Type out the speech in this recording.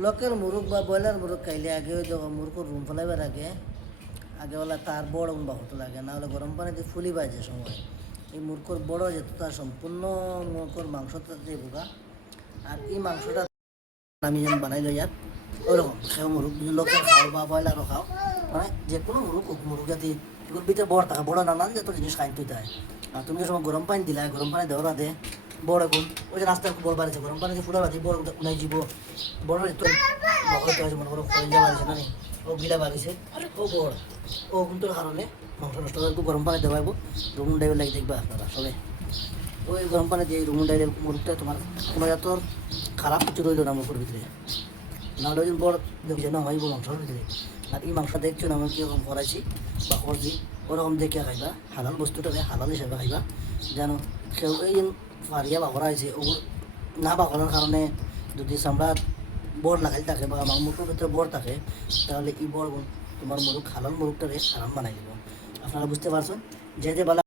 Local মুরগ বা broiler মুরগ খাইলে আগে ওই মুরগর রুম ফেলাইবার আগে আগে ওলা তার বড় বা হতো লাগে, না হলে গরম পানিতে ফুলি বাজে সময় এই মুরগর বড় যেত তার সম্পূর্ণ মুরগর মাংসটা দিয়ে বোকা। আর এই মাংসটা আমি যেন বানাই লইয়ার ওইরকম সেও মুরগ লোকেল খাও বা ব্রয়লারও খাও, মানে যে কোনো মুরগ জাতি এগুলোর ভিতরে বড় থাকে, বড় নানান যত জিনিস খাই তুই দেয়। আর তুমি যে সময় গরম পানি দিলা, গরম পানি দেওয়ার আগে বড় গুণ ওই যে রাস্তায় বড় বাড়িছে গরম পানি দিয়ে ফুটার আগে বড় উনাই যাব বড় তো মনে করো ফয়েল বাড়িছে না ও গিলা বাড়িছে ও বড় ও কিন্তু কারণে মাংস নষ্ট করে গরম পানি দেওয়াইব রুমুন ডাইবের লাগে দেখবা আপনারা সবাই। ওই গরম পানি দিয়ে রুমুন ডাইলের মুরগটা তোমার কোনো এতর খারাপ কিছু রইল না মুখের ভিতরে, নাহলে ওই বড় দেখছে না হইব মাংসের ভিতরে। আর এই মাংস দেখছো না আমি কীরকম করাইছি বা করছি ওরকম দেখে খাইবা, হালাল বস্তুটাকে হালাল হিসাবে খাইবা। যেন কেউ এই ফারিয়া বাঘরা হয়েছে ওগুলো না বাঘরার কারণে যদি চামড়া বড় লাগাই থাকে বা আমার মুখের ভিতরে বড় থাকে, তাহলে এই বড় তোমার মুরগ হালাল মুরগটাকে হারাম বানাই দেবো। আপনারা বুঝতে পারছেন যে যে